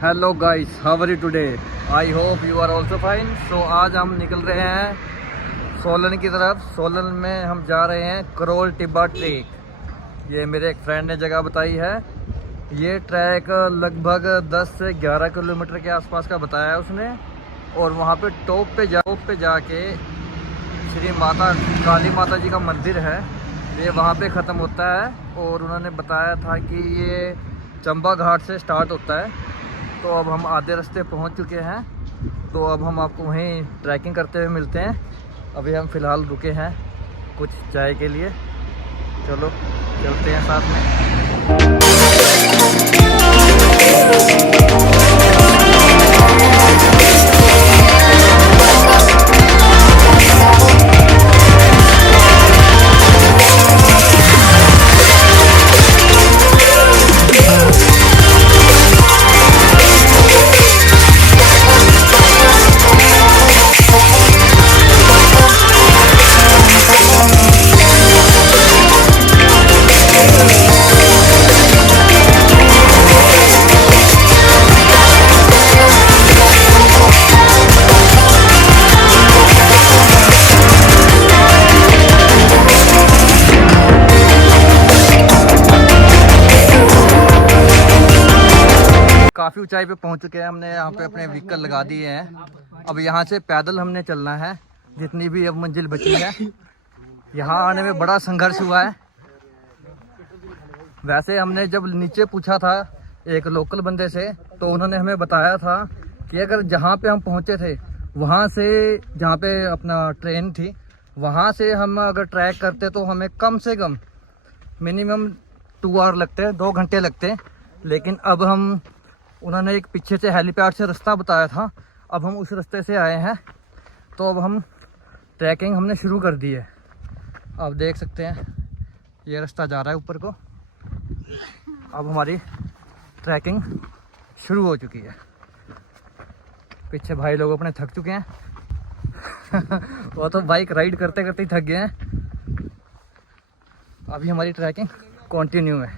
Hello guys, how are you today? I hope you are also fine. So आज हम निकल रहे हैं सोलन की तरफ। सोलन में हम जा रहे हैं करोल टिब्बा ट्रैक। ये मेरे एक फ्रेंड ने जगह बताई है। ये ट्रैक लगभग 10 से 11 किलोमीटर के आसपास का बताया है उसने। और वहाँ पे टॉप पे जाके श्री माता काली माता जी का मंदिर है, ये वहाँ पे ख़त्म होता है। और उन्होंने बताया था कि ये चंबा घाट से स्टार्ट होता है। तो अब हम आधे रास्ते पहुँच चुके हैं, तो अब हम आपको वहीं ट्रैकिंग करते हुए मिलते हैं। अभी हम फ़िलहाल रुके हैं कुछ चाय के लिए। चलो चलते हैं साथ में। काफ़ी ऊंचाई पे पहुंच चुके हैं। हमने यहाँ पे अपने व्हीकल लगा दिए हैं। अब यहाँ से पैदल हमने चलना है जितनी भी अब मंजिल बची है। यहाँ आने में बड़ा संघर्ष हुआ है। वैसे हमने जब नीचे पूछा था एक लोकल बंदे से, तो उन्होंने हमें बताया था कि अगर जहाँ पे हम पहुँचे थे वहाँ से, जहाँ पे अपना ट्रेन थी, वहाँ से हम अगर ट्रैक करते तो हमें कम से कम मिनिमम 2 आवर लगते हैं, 2 घंटे लगते हैं। लेकिन अब हम, उन्होंने एक पीछे से हेलीपैड से रास्ता बताया था, अब हम उस रास्ते से आए हैं। तो अब हम ट्रैकिंग हमने शुरू कर दी है। आप देख सकते हैं ये रास्ता जा रहा है ऊपर को। अब हमारी ट्रैकिंग शुरू हो चुकी है। पीछे भाई लोग अपने थक चुके हैं वो तो बाइक राइड करते करते ही थक गए हैं। अभी हमारी ट्रैकिंग कंटिन्यू है।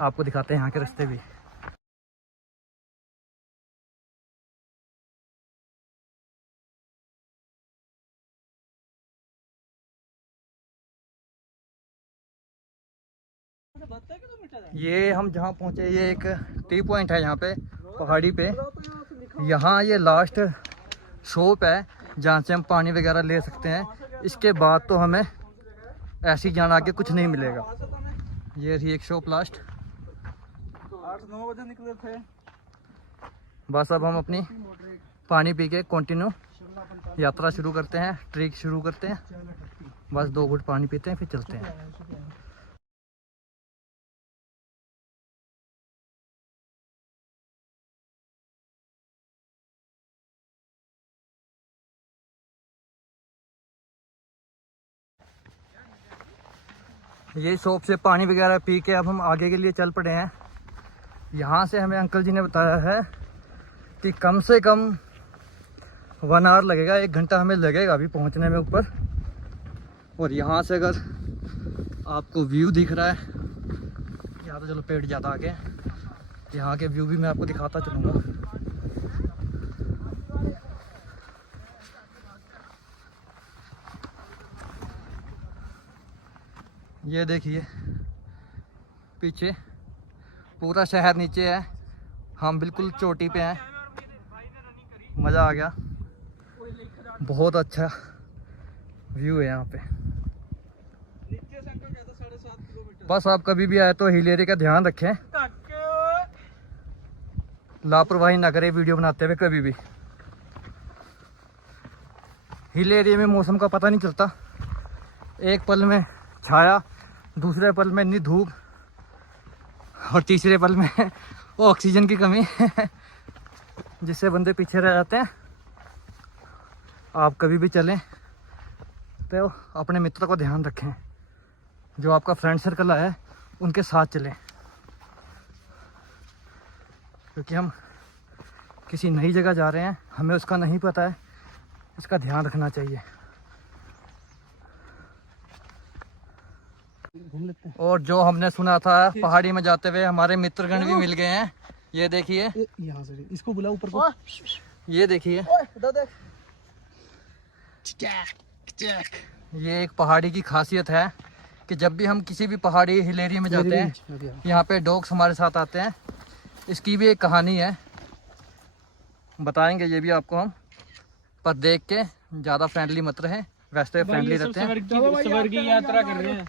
आपको दिखाते हैं यहाँ के रास्ते भी। ये हम जहाँ पहुँचे, ये एक टी पॉइंट है यहाँ पे पहाड़ी पे। यहाँ ये लास्ट शॉप है जहाँ से हम पानी वगैरह ले सकते हैं। इसके बाद तो हमें ऐसी जान आगे कुछ नहीं मिलेगा। ये थी एक शॉप लास्ट। 8-9 बजे निकले थे। बस अब हम अपनी पानी पी के कंटिन्यू यात्रा शुरू करते हैं, ट्रैक शुरू करते हैं। बस 2 घूंट पानी पीते हैं फिर चलते हैं। ये शॉप से पानी वगैरह पी के अब हम आगे के लिए चल पड़े हैं। यहाँ से हमें अंकल जी ने बताया है कि कम से कम 1 आवर लगेगा, 1 घंटा हमें लगेगा अभी पहुँचने में ऊपर। और यहाँ से अगर आपको व्यू दिख रहा है, यहाँ तो चलो पेड़ ज़्यादा आगे, यहाँ के व्यू भी मैं आपको दिखाता चलूँगा। ये देखिए पीछे पूरा शहर नीचे है, हम बिल्कुल चोटी पे हैं। मज़ा आ गया, बहुत अच्छा व्यू है यहाँ पे। बस आप कभी भी आए तो हिल एरिया का ध्यान रखें, लापरवाही ना करें वीडियो बनाते हुए कभी भी। हिल एरिया में मौसम का पता नहीं चलता, एक पल में छाया, दूसरे पल में इतनी धूप, और तीसरे पल में ऑक्सीजन की कमी जिससे बंदे पीछे रह जाते हैं। आप कभी भी चलें तो अपने मित्रों को ध्यान रखें, जो आपका फ्रेंड सर्कल है उनके साथ चलें, क्योंकि हम किसी नई जगह जा रहे हैं, हमें उसका नहीं पता है, उसका ध्यान रखना चाहिए। और जो हमने सुना था पहाड़ी में जाते हुए हमारे मित्रगण भी मिल गए हैं, ये देखिए, यहाँ से इसको बुला ऊपर को। ये देखिए, ये एक पहाड़ी की खासियत है कि जब भी हम किसी भी पहाड़ी हिल एरिया में जाते हैं, यहाँ पे डॉग्स हमारे साथ आते हैं। इसकी भी एक कहानी है, बताएंगे ये भी आपको हम, पर देख के ज़्यादा फ्रेंडली मत रहे, वैसे फ्रेंडली रहते हैं। स्वर्ग की यात्रा कर रहे हैं।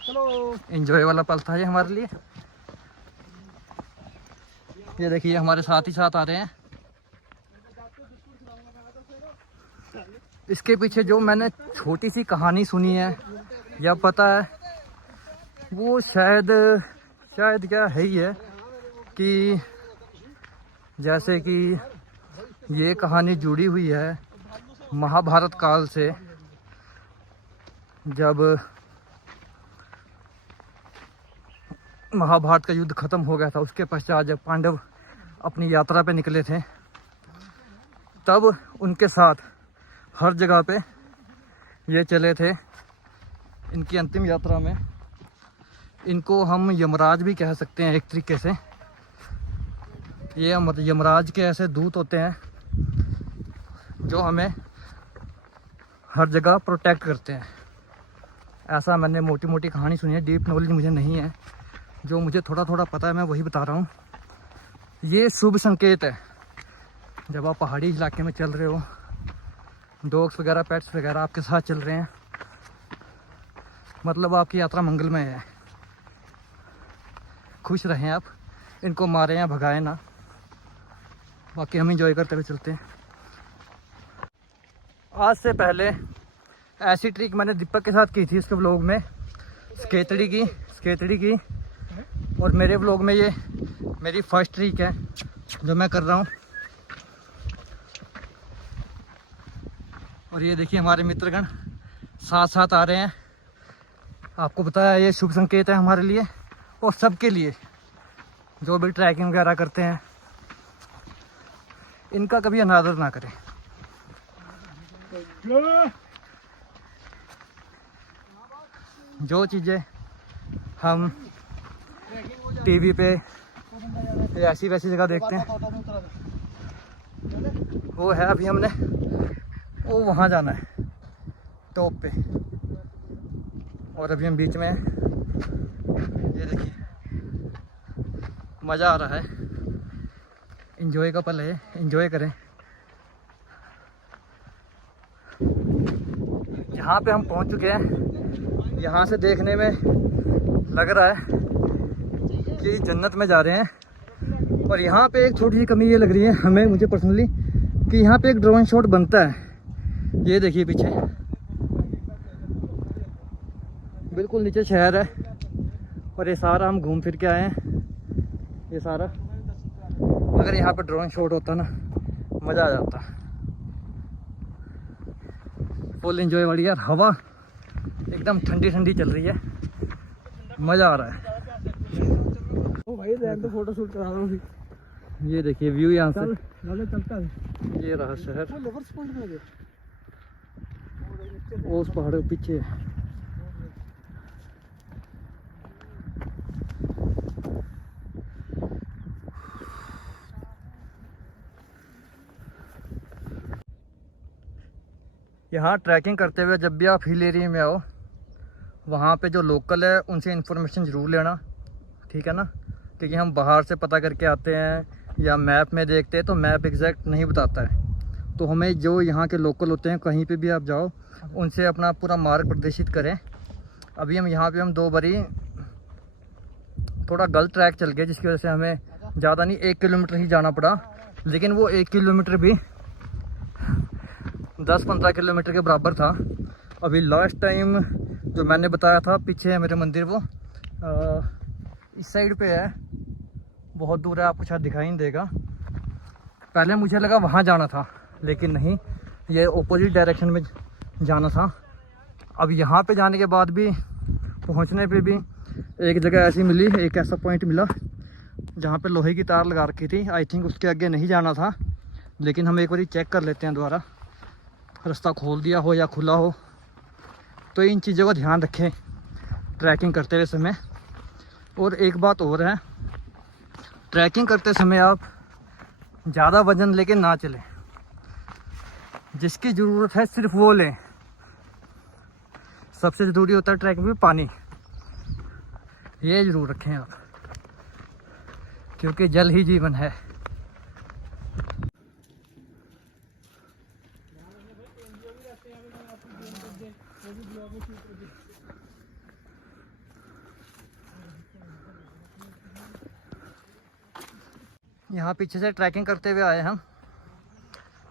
चलो एंजॉय वाला पल था ये हमारे लिए। ये देखिए हमारे साथ ही साथ आ रहे हैं। इसके पीछे जो मैंने छोटी सी कहानी सुनी है या पता है, वो शायद क्या है ही है कि जैसे कि ये कहानी जुड़ी हुई है महाभारत काल से। जब महाभारत का युद्ध खत्म हो गया था, उसके पश्चात जब पांडव अपनी यात्रा पे निकले थे, तब उनके साथ हर जगह पे ये चले थे इनकी अंतिम यात्रा में। इनको हम यमराज भी कह सकते हैं एक तरीके से। ये यमराज के ऐसे दूत होते हैं जो हमें हर जगह प्रोटेक्ट करते हैं। ऐसा मैंने मोटी मोटी कहानी सुनी है, डीप नॉलेज मुझे नहीं है, जो मुझे थोड़ा थोड़ा पता है मैं वही बता रहा हूँ। ये शुभ संकेत है, जब आप पहाड़ी इलाके में चल रहे हो, डॉग्स वगैरह पेट्स वगैरह आपके साथ चल रहे हैं, मतलब आपकी यात्रा मंगलमय है। खुश रहें आप, इनको मारें या भगाएं ना, बाकी हम इंजॉय करते हुए चलते हैं। आज से पहले ऐसी ट्रिक मैंने दीपक के साथ की थी उसके व्लॉग में, स्केटड़ी की, और मेरे व्लॉग में ये मेरी फर्स्ट ट्रिक है जो मैं कर रहा हूँ। और ये देखिए हमारे मित्रगण साथ साथ आ रहे हैं। आपको बताया ये शुभ संकेत है हमारे लिए और सबके लिए जो भी ट्रैकिंग वगैरह करते हैं। इनका कभी अनादर ना करें। जो चीज़ें हम टीवी पे या ऐसी वैसी जगह देखते हैं, वो है अभी हमने वो वहाँ जाना है टॉप पे, और अभी हम बीच में हैं। ये देखिए मज़ा आ रहा है, एंजॉय का पल है, एंजॉय करें। यहाँ पे हम पहुँच चुके हैं। यहाँ से देखने में लग रहा है कि जन्नत में जा रहे हैं। और यहाँ पे एक छोटी सी कमी ये लग रही है मुझे पर्सनली, कि यहाँ पे एक ड्रोन शॉट बनता है। ये देखिए पीछे बिल्कुल नीचे शहर है, और ये सारा हम घूम फिर के आए हैं। ये सारा अगर यहाँ पे ड्रोन शॉट होता ना, मज़ा आ जाता। फुल एंजॉय वाली यार, हवा एकदम ठंडी ठंडी चल रही है, मज़ा आ रहा है। ओ भाई तो फोटो शूट करा रहा हूँ। ये देखिए व्यू यहाँ से, चलता है। ये रहा शहर, लवर्स पॉइंट में उस पहाड़ के पीछे। यहाँ ट्रैकिंग करते हुए जब भी आप हिल एरिया में आओ, वहाँ पे जो लोकल है उनसे इन्फॉर्मेशन ज़रूर लेना, ठीक है ना। क्योंकि हम बाहर से पता करके आते हैं या मैप में देखते हैं तो मैप एग्जैक्ट नहीं बताता है। तो हमें जो यहाँ के लोकल होते हैं, कहीं पे भी आप जाओ, उनसे अपना पूरा मार्ग प्रदर्शित करें। अभी हम यहाँ पे हम 2 बारी थोड़ा गलत ट्रैक चल गए, जिसकी वजह से हमें ज़्यादा नहीं 1 किलोमीटर ही जाना पड़ा, लेकिन वो 1 किलोमीटर भी 10-15 किलोमीटर के बराबर था। अभी लास्ट टाइम जो मैंने बताया था, पीछे है मेरे मंदिर, वो इस साइड पे है, बहुत दूर है, आपको शायद दिखाई नहीं देगा। पहले मुझे लगा वहाँ जाना था, लेकिन नहीं, ये ऑपोजिट डायरेक्शन में जाना था। अब यहाँ पे जाने के बाद भी, पहुँचने पे भी एक जगह ऐसी मिली, एक ऐसा पॉइंट मिला जहाँ पे लोहे की तार लगा रखी थी। आई थिंक उसके आगे नहीं जाना था, लेकिन हम एक बार चेक कर लेते हैं दोबारा, रास्ता खोल दिया हो या खुला हो। तो इन चीज़ों का ध्यान रखें ट्रैकिंग करते हुए समय। और एक बात और है, ट्रैकिंग करते समय आप ज़्यादा वजन लेके ना चलें, जिसकी ज़रूरत है सिर्फ वो लें। सबसे ज़रूरी होता है ट्रैकिंग में पानी, ये ज़रूर रखें आप, क्योंकि जल ही जीवन है। यहाँ पीछे से ट्रैकिंग करते हुए आए हम।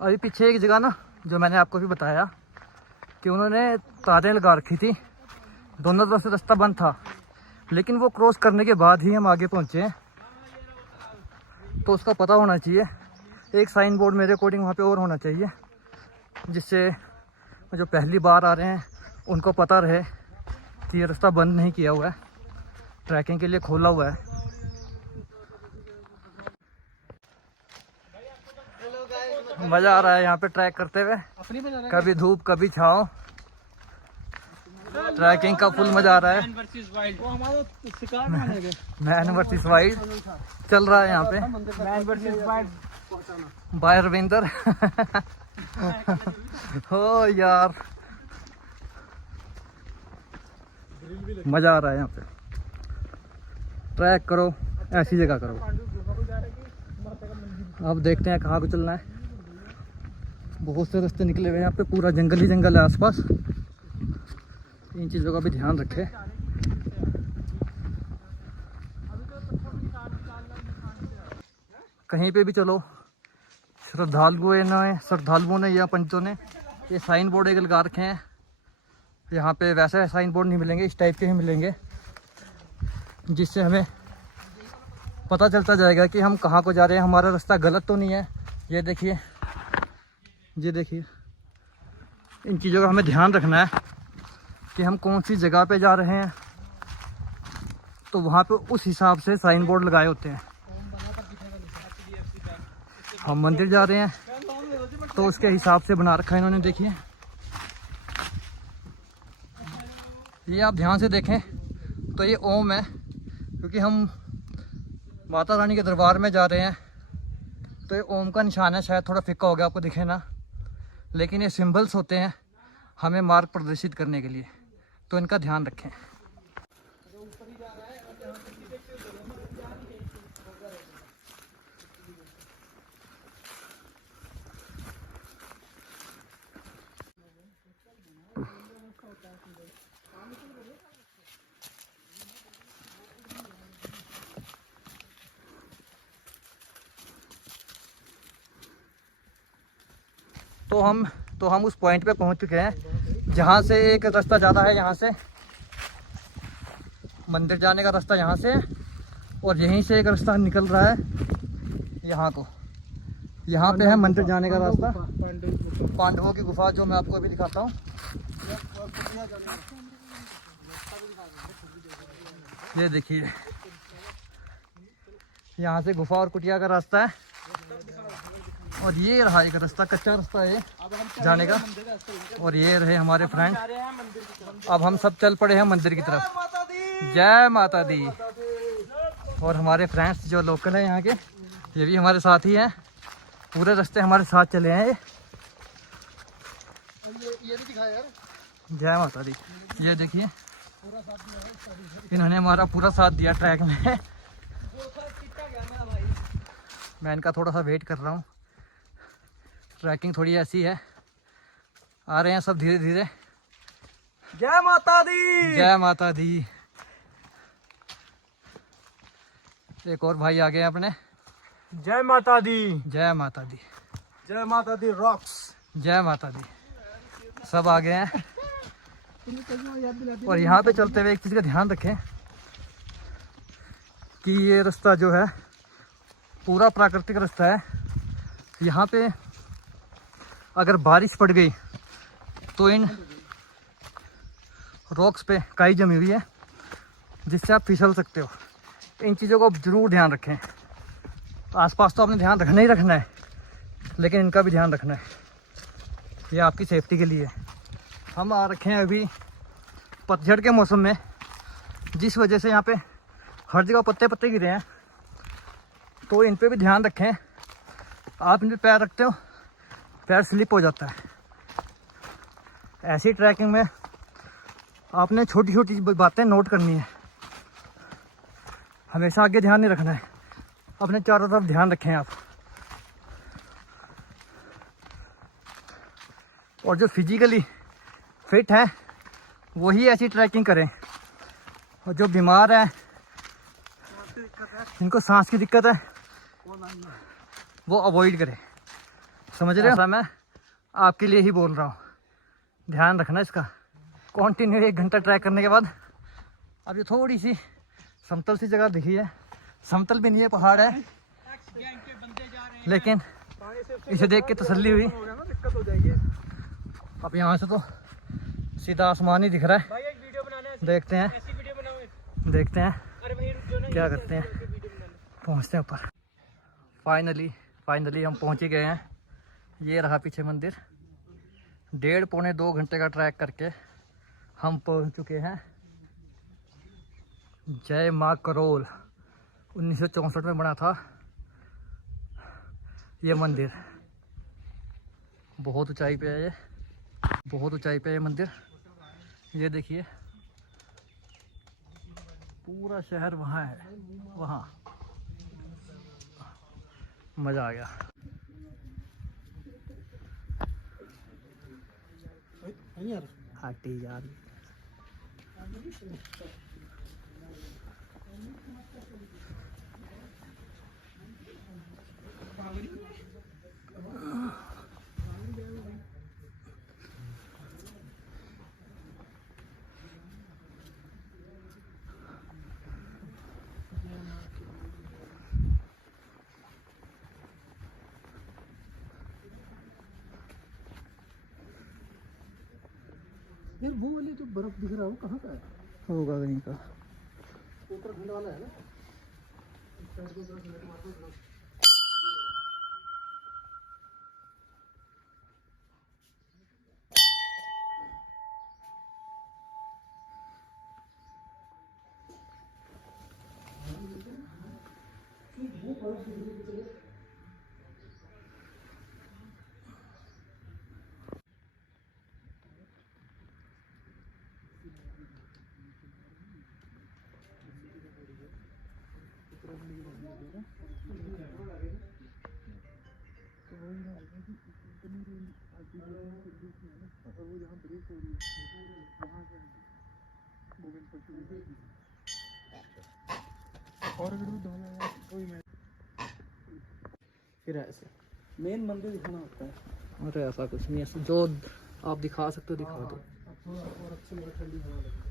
अभी पीछे एक जगह ना, जो मैंने आपको भी बताया कि उन्होंने तारें लगा रखी थी, दोनों तरफ से रास्ता बंद था, लेकिन वो क्रॉस करने के बाद ही हम आगे पहुँचे हैं। तो उसका पता होना चाहिए, एक साइन बोर्ड मेरे अकॉर्डिंग वहाँ पे और होना चाहिए, जिससे जो पहली बार आ रहे हैं उनको पता रहे कि ये रास्ता बंद नहीं किया हुआ है, ट्रैकिंग के लिए खोला हुआ है। मज़ा आ रहा है यहाँ पे ट्रैक करते हुए, कभी धूप कभी छाँव, ट्रैकिंग का फुल मज़ा आ रहा है। मैन वर्सेस वाइल्ड चल रहा है यहाँ पे, बाय रविंदर। हो यार, मज़ा आ रहा है यहाँ पे। ट्रैक करो, ऐसी जगह करो। अब देखते हैं कहाँ को चलना है। बहुत से रास्ते निकले हुए हैं यहाँ पे, पूरा जंगल ही जंगल है आसपास। इन चीज़ों का भी ध्यान रखें। कहीं पे भी चलो, श्रद्धालुओं ने या पंडितों ने ये साइन बोर्ड एक लगा रखे हैं। यहाँ पे वैसे साइन बोर्ड नहीं मिलेंगे, इस टाइप के ही मिलेंगे, जिससे हमें पता चलता जाएगा कि हम कहाँ को जा रहे हैं, हमारा रास्ता गलत तो नहीं है। ये देखिए, ये देखिए, इन चीज़ों का हमें ध्यान रखना है कि हम कौन सी जगह पे जा रहे हैं। तो वहाँ पे उस हिसाब से साइन बोर्ड लगाए होते हैं। हम मंदिर जा रहे हैं तो उसके हिसाब से बना रखा है इन्होंने। देखिए, ये आप ध्यान से देखें तो ये ओम है, क्योंकि हम माता रानी के दरबार में जा रहे हैं। तो ये ओम का निशान है, शायद थोड़ा फिक्का हो गया, आपको दिखे ना, लेकिन ये सिंबल्स होते हैं हमें मार्ग प्रदर्शित करने के लिए, तो इनका ध्यान रखें। तो हम उस पॉइंट पे पहुंच चुके हैं जहाँ से एक रास्ता ज़्यादा है। यहाँ से मंदिर जाने का रास्ता यहाँ से, और यहीं से एक रास्ता निकल रहा है यहाँ को। यहाँ पे है मंदिर जाने का रास्ता, पांडवों की गुफा, जो मैं आपको अभी दिखाता हूँ। ये देखिए, यहाँ से गुफा और कुटिया का रास्ता है, और ये रहा एक रास्ता, कच्चा रास्ता है जाने का। और ये रहे हमारे फ्रेंड। अब हम सब चल पड़े हैं मंदिर की तरफ। जय माता दी। और हमारे फ्रेंड्स जो लोकल हैं यहाँ के, ये भी हमारे साथ ही हैं, पूरे रास्ते हमारे साथ चले हैं ये भी दिखाया यार। जय माता दी। ये देखिए, इन्होंने हमारा पूरा साथ दिया ट्रैक में। मैं इनका थोड़ा सा वेट कर रहा हूँ। ट्रैकिंग थोड़ी ऐसी है, आ रहे हैं सब धीरे धीरे। जय माता दी। जय माता दी। एक और भाई आ गए अपने। जय माता दी। जय माता दी। जय माता दी रॉक्स। जय माता दी। सब आ गए हैं। और यहाँ पे चलते हुए एक चीज़ का ध्यान रखें कि ये रास्ता जो है पूरा प्राकृतिक रास्ता है। यहाँ पे अगर बारिश पड़ गई तो इन रॉक्स पे काई जमी हुई है, जिससे आप फिसल सकते हो। इन चीज़ों को ज़रूर ध्यान रखें। आसपास तो आपने ध्यान रखना ही रखना है, लेकिन इनका भी ध्यान रखना है, ये आपकी सेफ्टी के लिए। हम आ रखे हैं अभी पतझड़ के मौसम में, जिस वजह से यहाँ पे हर जगह पत्ते पत्ते गिरे हैं। तो इन पे भी ध्यान रखें। आप इन पे पैर रखते हो, पैर स्लिप हो जाता है। ऐसी ट्रैकिंग में आपने छोटी छोटी बातें नोट करनी है। हमेशा आगे ध्यान नहीं रखना है, अपने चारों तरफ ध्यान रखें आप। और जो फिजिकली फिट है वही ऐसी ट्रैकिंग करें, और जो बीमार है, जिनको सांस की दिक्कत है, वो अवॉइड करें। समझ रहे हो? ऐसा मैं आपके लिए ही बोल रहा हूँ, ध्यान रखना इसका। कंटिन्यू 1 घंटा ट्रैक करने के बाद अब ये थोड़ी सी समतल सी जगह दिखी है। समतल भी नहीं है, पहाड़ है, लेकिन इसे देख के तसल्ली हुई। अब यहाँ से तो सीधा आसमान ही दिख रहा है। देखते हैं क्या करते हैं, पहुँचते हैं ऊपर। फाइनली हम पहुँच ही गए हैं। ये रहा पीछे मंदिर। 1.5-2 घंटे का ट्रैक करके हम पहुँच चुके हैं जय माँ करोल। 1964 में बना था ये मंदिर। बहुत ऊंचाई पे है ये, बहुत ऊंचाई पे है ये मंदिर। ये देखिए पूरा शहर वहाँ है, वहाँ मज़ा आ गया। हाटी यार, यार वो वाले जो बर्फ दिख रहा है वो कहाँ का है? होगा कहीं का। उत्तराखंड वाला है ना? फिर ऐसे मेन मंदिर दिखाना होता है। अरे ऐसा कुछ नहीं है, जो आप दिखा सकते हो दिखा दो। थोड़ा और अच्छे में ठंडी हवा लगे।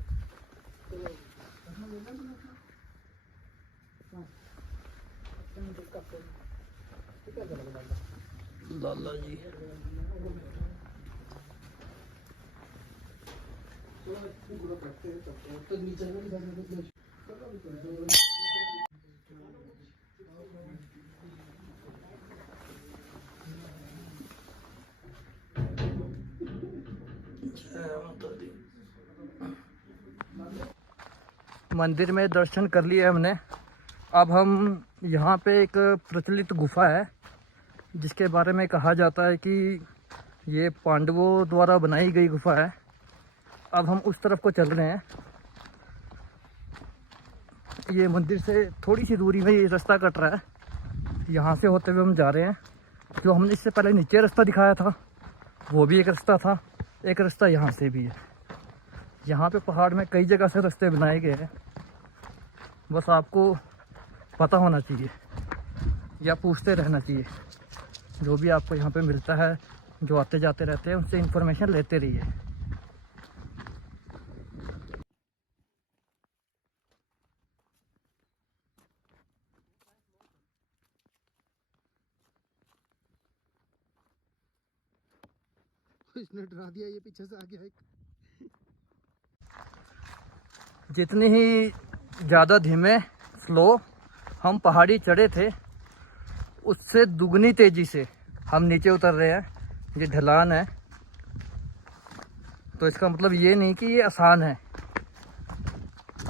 लाला जी मंदिर में दर्शन कर लिए हमने। अब हम यहाँ पे एक प्रचलित गुफा है जिसके बारे में कहा जाता है कि ये पांडवों द्वारा बनाई गई गुफा है। अब हम उस तरफ को चल रहे हैं। ये मंदिर से थोड़ी सी दूरी में ये रास्ता कट रहा है, यहाँ से होते हुए हम जा रहे हैं। जो हमने इससे पहले नीचे रास्ता दिखाया था वो भी एक रास्ता था, एक रास्ता यहाँ से भी है। यहाँ पे पहाड़ में कई जगह से रास्ते बनाए गए हैं, बस आपको पता होना चाहिए या पूछते रहना चाहिए। जो भी आपको यहाँ पे मिलता है, जो आते जाते रहते हैं, उनसे इन्फॉर्मेशन लेते रहिए। इसने डरा दिया, ये पीछे से आ गया एक। जितनी ही ज़्यादा धीमे स्लो हम पहाड़ी चढ़े थे, उससे दुगनी तेज़ी से हम नीचे उतर रहे हैं। ये ढलान है, तो इसका मतलब ये नहीं कि ये आसान है।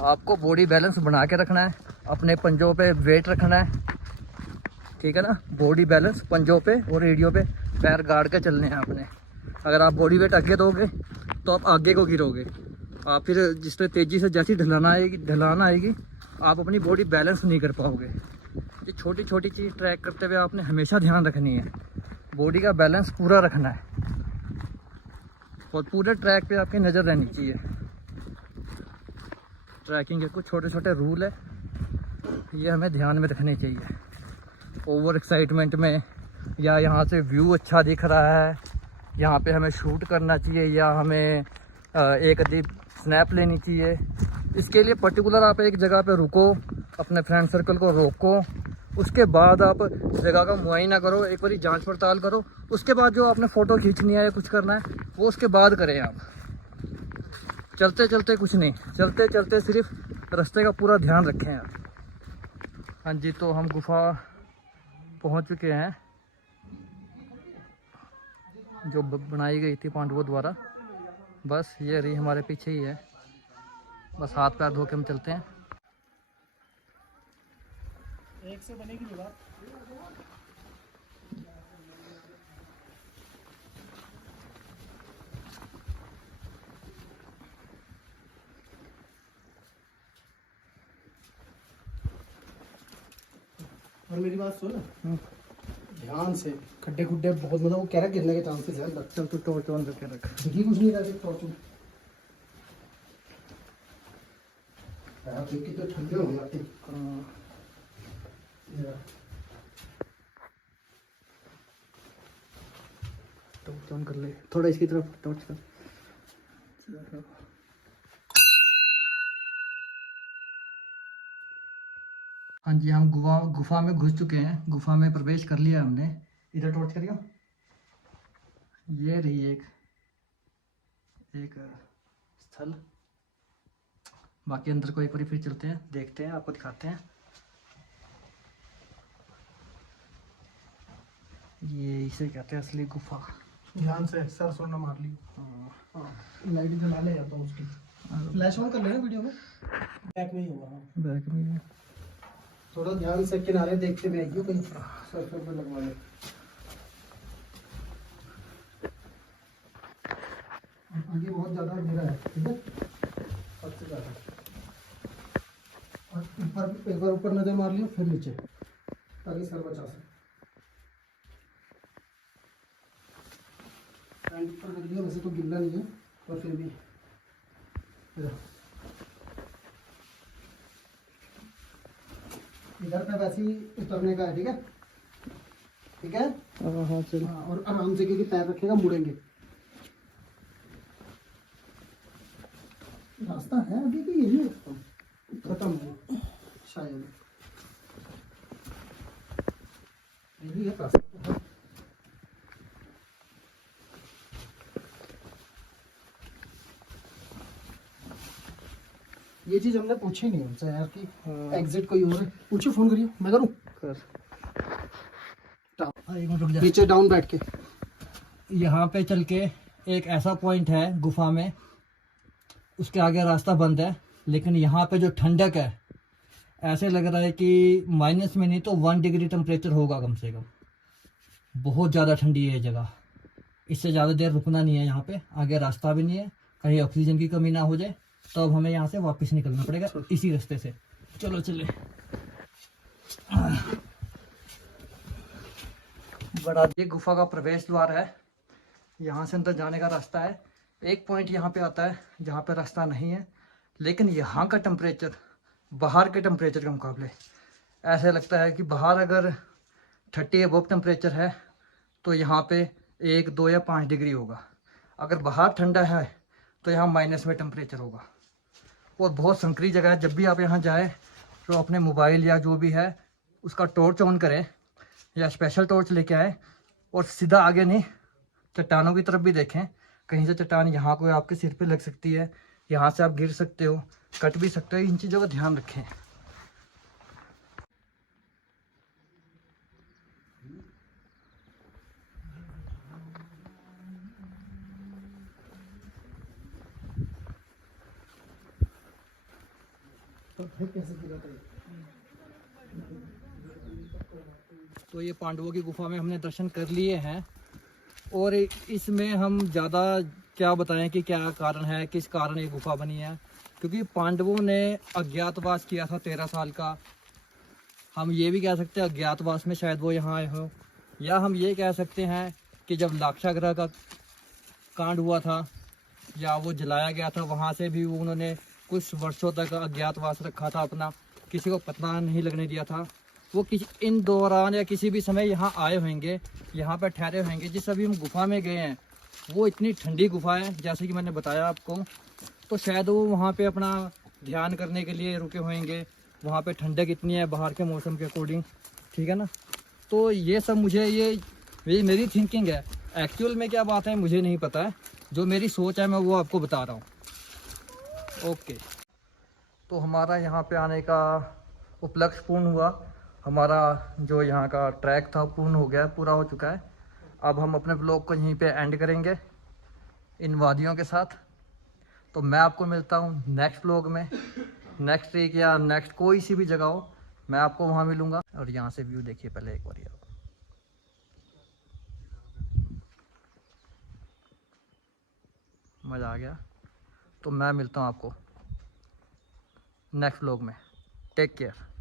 आपको बॉडी बैलेंस बना के रखना है, अपने पंजों पे वेट रखना है ठीक है ना। बॉडी बैलेंस पंजों पे और एड़ियों पे पैर गाड़ के चलने हैं आपने। अगर आप बॉडी वेट आगे दोगे तो आप आगे को गिरोगे। आप फिर जिस तरह तेज़ी से जैसी ढलान आएगी आप अपनी बॉडी बैलेंस नहीं कर पाओगे। ये छोटी छोटी चीज़ ट्रैक करते हुए आपने हमेशा ध्यान रखनी है, बॉडी का बैलेंस पूरा रखना है और पूरे ट्रैक पे आपकी नज़र रहनी चाहिए। ट्रैकिंग के कुछ छोटे छोटे रूल है, ये हमें ध्यान में रखने चाहिए। ओवर एक्साइटमेंट में या यहाँ से व्यू अच्छा दिख रहा है, यहाँ पे हमें शूट करना चाहिए या हमें एक आधी स्नैप लेनी चाहिए, इसके लिए पर्टिकुलर आप एक जगह पे रुको, अपने फ्रेंड सर्कल को रोको, उसके बाद आप जगह का मुआयना करो, एक बारी जांच पड़ताल करो, उसके बाद जो आपने फ़ोटो खींचनी है या कुछ करना है वो उसके बाद करें आप। चलते चलते कुछ नहीं, चलते चलते सिर्फ रास्ते का पूरा ध्यान रखें आप। हाँ जी, तो हम गुफा पहुंच चुके हैं जो बनाई गई थी पांडवों द्वारा। बस ये रही हमारे पीछे ही है, बस हाथ पैर धो के हम चलते हैं। एक से बनेगी दीवार। और मेरी बात सुन, ध्यान से, खड्डे खुड्डे बहुत, मतलब वो कह रहा है गिरने के चांसेस है। चल तो टॉर्च ऑन करके रख। दिखी कुछ नहीं रहा टॉर्च में। तो ठंडे हो जाते। टॉर्च ऑन कर ले, थोड़ा इसकी तरफ टॉर्च कर। हाँ जी, हम गुफा में घुस चुके हैं, गुफा में प्रवेश कर लिया हमने। इधर टॉर्च करियो। ये रही एक स्थल। बाकी अंदर को एक बार फिर चलते हैं, देखते हैं, आपको दिखाते हैं। ये इसे कहते हैं असली गुफा। ध्यान से सर सोना मार ली। लाइट जला ले या तो उसकी फ्लैश ऑन कर लेना वीडियो में। बैक में ही होगा। हाँ, बैक में थोड़ा ध्यान से किनारे देखते हुए आइए, कहीं सर पे लगवा ले। आगे बहुत ज़्यादा अंधेरा है, ठीक है, सबसे ज़्यादा। और ऊपर एक बार ऊपर नजर मार लियो, फिर नीचे, ताकि सर बचा सके। पैंट ऊपर कर लिया, वैसे तो गिल्ला नहीं है पर फिर भी। इधर पे वैसे ही उतरने का है, ठीक है, ठीक है। हाँ चल। हाँ, और आराम से, क्योंकि पैर रखेगा मुड़ेंगे। रास्ता है अभी भी, यही है, खत्म है शायद, यही है रास्ता। ये चीज हमने पूछी नहीं उनसे यार कि एग्जिट कोई और है। पूछो, फोन करिए, मैं करूँ? नीचे डाउन बैठ के यहाँ पे चल के एक ऐसा पॉइंट है गुफा में, उसके आगे रास्ता बंद है, लेकिन यहाँ पे जो ठंडक है, ऐसे लग रहा है कि माइनस में नहीं तो 1 डिग्री टेम्परेचर होगा कम से कम। बहुत ज़्यादा ठंडी है ये जगह, इससे ज़्यादा देर रुकना नहीं है। यहाँ पे आगे रास्ता भी नहीं है, कहीं ऑक्सीजन की कमी ना हो जाए तो अब हमें यहाँ से वापस निकलना पड़ेगा इसी रास्ते से। चलो चले। बड़ा ये गुफा का प्रवेश द्वार है, यहाँ से अंदर जाने का रास्ता है। एक पॉइंट यहाँ पे आता है जहाँ पे रास्ता नहीं है, लेकिन यहाँ का टेम्परेचर बाहर के टेम्परेचर के मुकाबले ऐसे लगता है कि बाहर अगर 30 अबव टेम्परेचर है तो यहाँ पे 1, 2 या 5 डिग्री होगा। अगर बाहर ठंडा है तो यहाँ माइनस में टेम्परेचर होगा। और बहुत संकरी जगह है, जब भी आप यहाँ जाएँ तो अपने मोबाइल या जो भी है उसका टॉर्च ऑन करें या स्पेशल टॉर्च लेके आए और सीधा आगे नहीं, चट्टानों की तरफ भी देखें। कहीं से चट्टान यहाँ कोई आपके सिर पे लग सकती है, यहाँ से आप गिर सकते हो, कट भी सकते हो। इन चीज़ों का ध्यान रखें। तो फिर कैसे गिरा था? तो ये पांडवों की गुफा में हमने दर्शन कर लिए हैं और इसमें हम ज़्यादा क्या बताएं कि क्या कारण है, किस कारण ये गुफा बनी है। क्योंकि पांडवों ने अज्ञातवास किया था 13 साल का। हम ये भी कह सकते हैं अज्ञातवास में शायद वो यहाँ आए हो, या हम ये कह सकते हैं कि जब लाक्षागृह का कांड हुआ था या वो जलाया गया था, वहाँ से भी उन्होंने कुछ वर्षों तक अज्ञातवास रखा था अपना, किसी को पता नहीं लगने दिया था। वो किसी इन दौरान या किसी भी समय यहाँ आए होंगे, यहाँ पर ठहरे होंगे। जिस अभी हम गुफा में गए हैं वो इतनी ठंडी गुफा है जैसे कि मैंने बताया आपको, तो शायद वो वहाँ पे अपना ध्यान करने के लिए रुके होंगे। वहाँ पे ठंडक इतनी है बाहर के मौसम के अकॉर्डिंग, ठीक है ना। तो ये सब मुझे ये मेरी थिंकिंग है। एक्चुअल में क्या बात है मुझे नहीं पता है, जो मेरी सोच है मैं वो आपको बता रहा हूँ। ओके, तो हमारा यहाँ पे आने का उपलक्ष्य पूर्ण हुआ। हमारा जो यहाँ का ट्रैक था पूर्ण हो गया, पूरा हो चुका है। अब हम अपने ब्लॉग को यहीं पे एंड करेंगे इन वादियों के साथ। तो मैं आपको मिलता हूँ नेक्स्ट ब्लॉग में, नेक्स्ट वीक या नेक्स्ट कोई सी भी जगह हो, मैं आपको वहाँ मिलूँगा। और यहाँ से व्यू देखिए पहले एक बार, यार मज़ा आ गया। तो मैं मिलता हूँ आपको नेक्स्ट व्लॉग में। Take care.